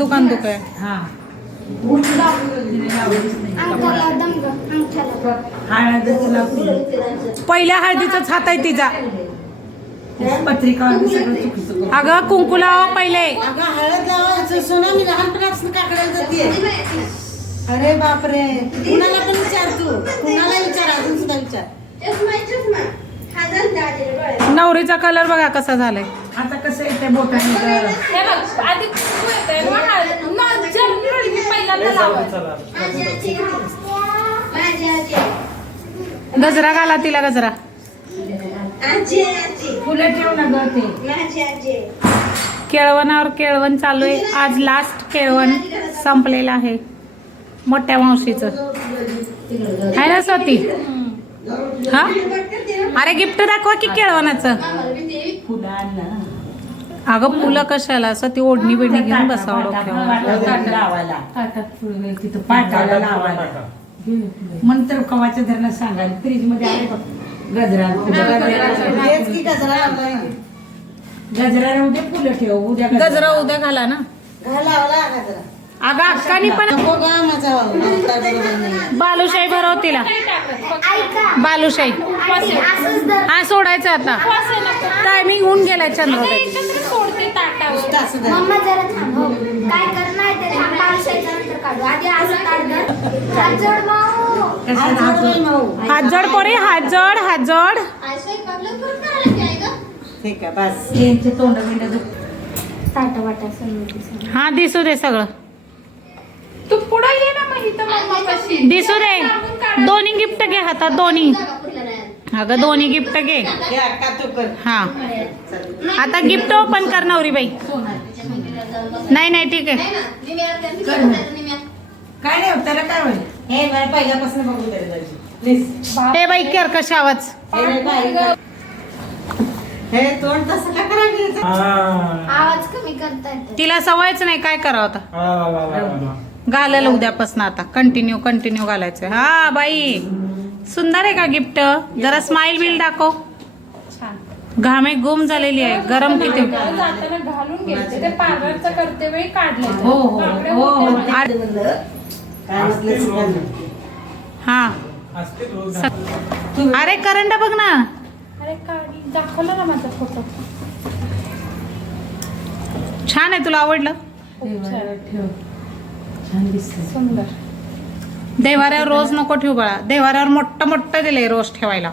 अंदुक अंदुक आहे. हा. पहिल्या हळदीचाच हात आहे तिचा. पत्रिका अगं कुंकू लावा पहिले. अगं हळद लावायचं सोना मी लहानपणापासून काकड्याला जाते अरे बापरे. कुणाला पण विचार तू. कुणाला विचार? अजून सुद्धा विचार. हा नवरीचा कलर बघा कसा झालाय. आता कसं येते बोटाने हे बघ, आधी गजरा घाला तिला गजरा. फुलं ठेव ना केळवणावर केळवण चालू आहे. आज लास्ट केळवण संपलेलं आहे. मोठ्या मावशीचं. आहे ना स्वती? हा? अरे गिफ्ट दाखवा की केळवणाचं अगं फुलं कशाला? स्वाती ओढणी बिडणी घेऊन बसावं डोक्यावर. ताटात लावायला. तिथं पाटाला लावायला. मंत्र कवाच्या धरणं सांगायला फ्रीजमध्ये आहे बघ. गजरा की गजरा लावलाय गजरा उद्या फुलं ठेव. उद्या गजरा उद्या घाला ना. घाल लावला गजरा. अगं अक्कानी पण नको गा माझा काय बरोबर नाही बालुशाही भरव तिला. बालुशाही. हा सोडायचं आता. टायमिंग होऊन गेलाय चंद्रोदय ताटावर. असं धर. मम्मा जरा थांब हो. काय करणार आहे ते थांब पावसाच्या नंतर काढू. आधी असं काढ धर. हात जोड हात जोड. हात जोड. पोरी हात जोड हात जोड. असं एक बघलं करून काढलं की आहे ग? ठीक आहे बस. यांचे तोंड बिंड दुख ताटा वाटा समोर हा दिसू दे सगळं. तू पुढे ये ना मग इथं मम्मा कशी दिसू दे. दोन्ही गिफ्ट घे हातात दोन्ही. अगं दोन्ही गिफ्ट घे. हे अक्का तू कर. हा. आता गिफ्ट ओपन कर नवरी बाई. नाही नाही ठीक आहे. काय नाही त्याला काय होईल? हे पहिल्यापासून बघू. प्लीज हे बाई कर कशा आवाज. हे रे बाई कर. हे तोंड तसं का करायचं आवाज कमी तिला सवयच नाही काय करावं आता. घालायला उद्यापासून आता. कंटिन्यू कंटिन्यू घालायचं हा बाई. सुंदर आहे का गिफ्ट? जरा स्माइल बिल दाखव. घामे गुम झालेली आहे. गरम किती? हो हो हो हो. हा. अरे करंट बघ ना. दाखवला ना माझा फोटो छान आहे तुला आवडलं? ठेव छान दिसत सुंदर. देवाऱ्यावर रोज नको ठेवू बाळा. देवाऱ्यावर मोठं मोठं दिलंय रोज ठेवायला.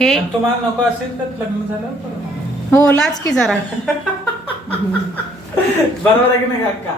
हे तुम्हाला नको असेल तर लग्न झालं हो लाच की जरा. बरोबर आहे की नाही काका?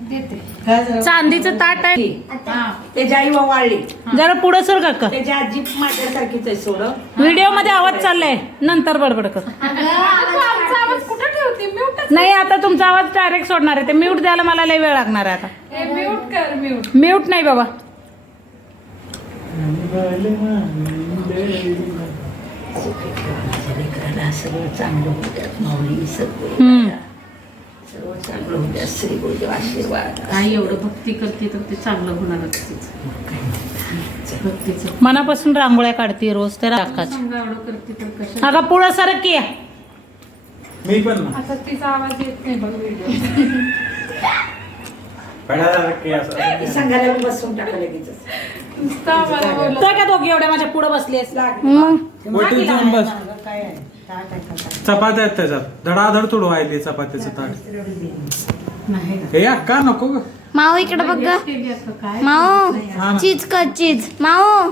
देते. काय झालं? चांदीचं ताट आहे. हा. त्याची आई वाळली. जरा पुढं सर काका. त्याची आजी माझ्यासारखीच आहे सोड. व्हिडिओमध्ये आवाज चाललाय. नंतर बडबड कर. आमचा आवाज कुठं ठेवते? म्यूट नाही आता तुमचा आवाज डायरेक्ट सोडणार आहे. ते म्यूट द्यायला मला लय वेळ लागणार आहे आता. कर म्यूट. म्यूट नाही बाबा. सगळं चांगलं होत्यात माऊली सगळं हम्म. सगळं चांगलं होत्या श्री गुरुदेव आशीर्वाद. आई एवढं भक्ती करते तर ते चांगलं भक्तीचं. मनापासून रांगोळ्या काढते रोज तर आकाश. करते तर अगं पुढं सरक की. मी पण ना. आता तिचा आवाज येत नाही बघ सांगायला मी बसून टाका लगेच नुसता आवाज बोलत तर का दोघी एवढ्या माझ्या पुढे बसली मग? वटील जाऊन बस. काय आहे? ताट आहे का? चपात्या आहेत त्याच्यात. धडाधड तुडू आहे चपात्याचं ताट. नाही ना. हे अक्का नको ग? माऊ इकडे बघ ग. माऊ हा. चीज कर चीज. माऊ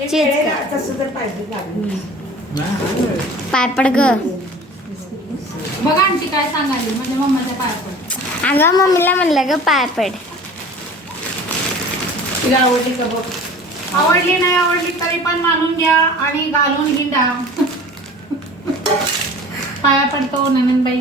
चीज कर. तसं तर पाहिजे लागलं. पाय पड ग. बघ आंटी काय सांगाली म्हणजे मम्माच्या पायात अगं मम्मीला म्हणलं ग पाय पड तुला आवडली का बघ? आवडली नाही आवडली तरी पण मानून घ्या आणि घालून हिंडा. पाया पडतो नंदनबाई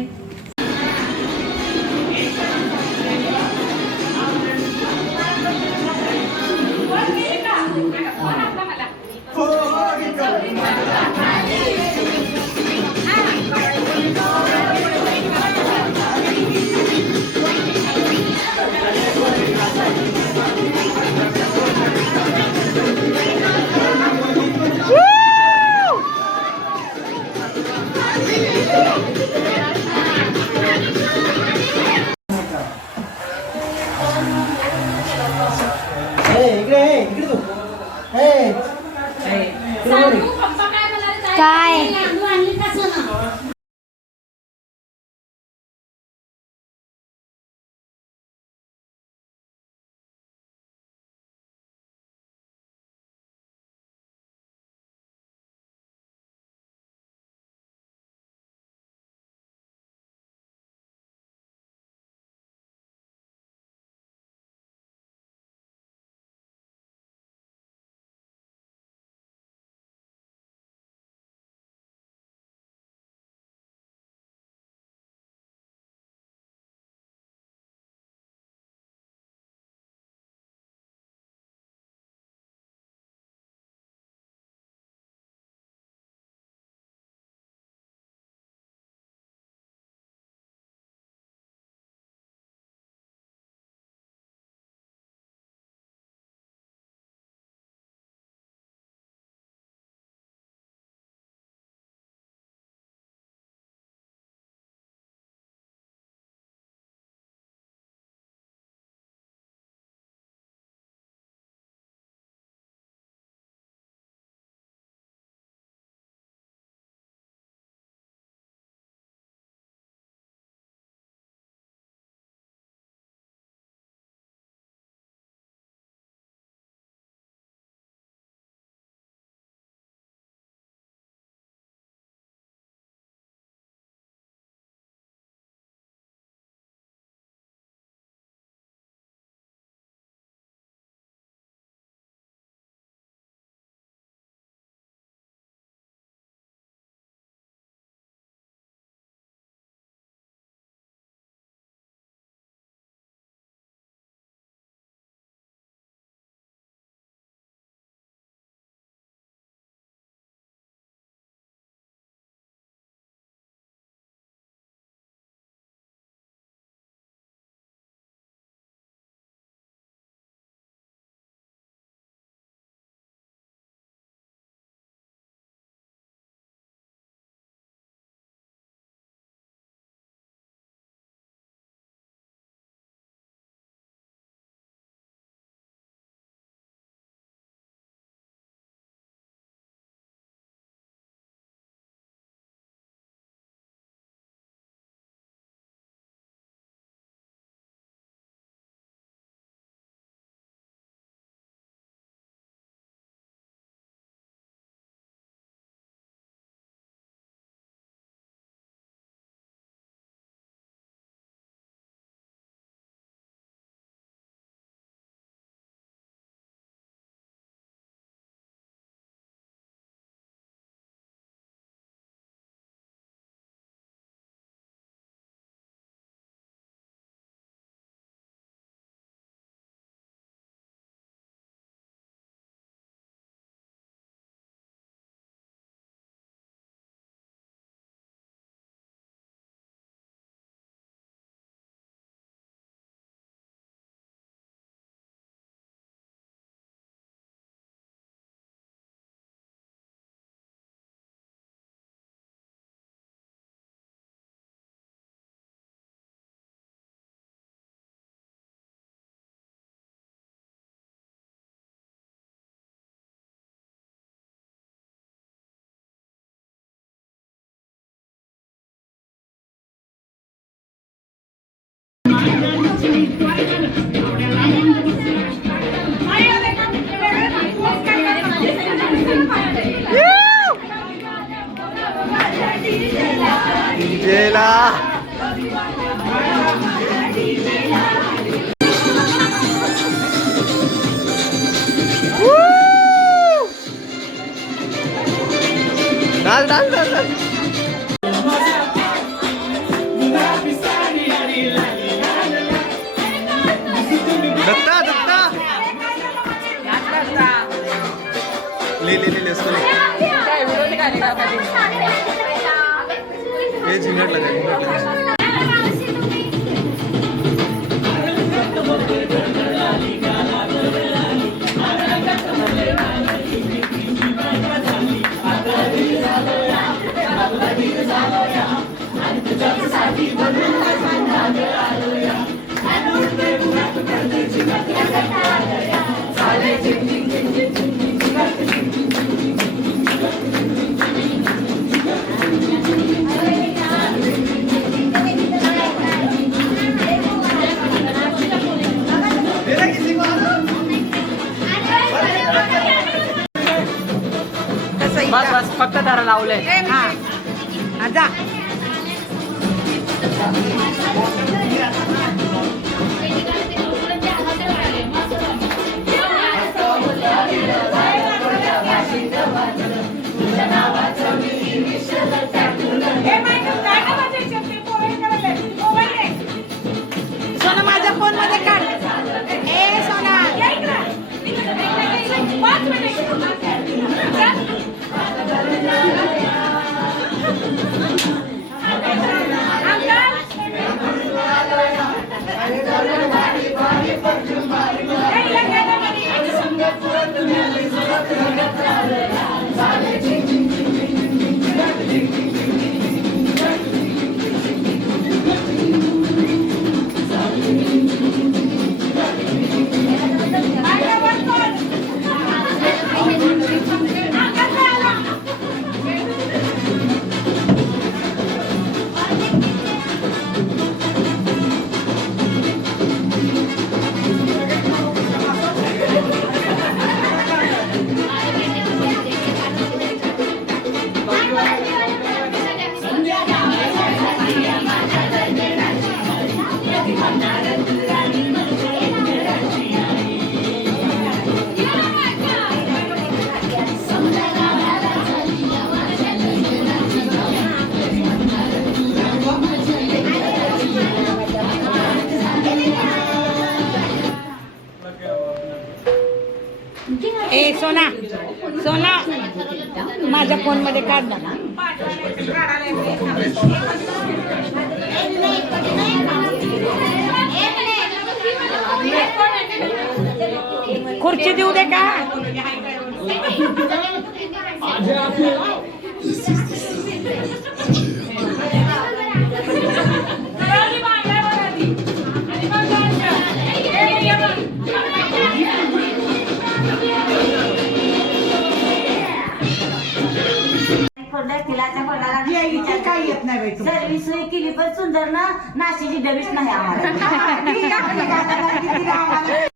दत्ता दत्ता। ले ले ले ले उसको ले। ये झिंगट लगा झिंगट लगा। बस बस फक्त तारा लावलंय हा. जा. やったね! ए सोना. सोना माझ्या फोनमध्ये काढ ना. खुर्ची देऊ दे का? सर्विस केली पण सुंदर ना नाशिकची डबीच नाही आम्हाला.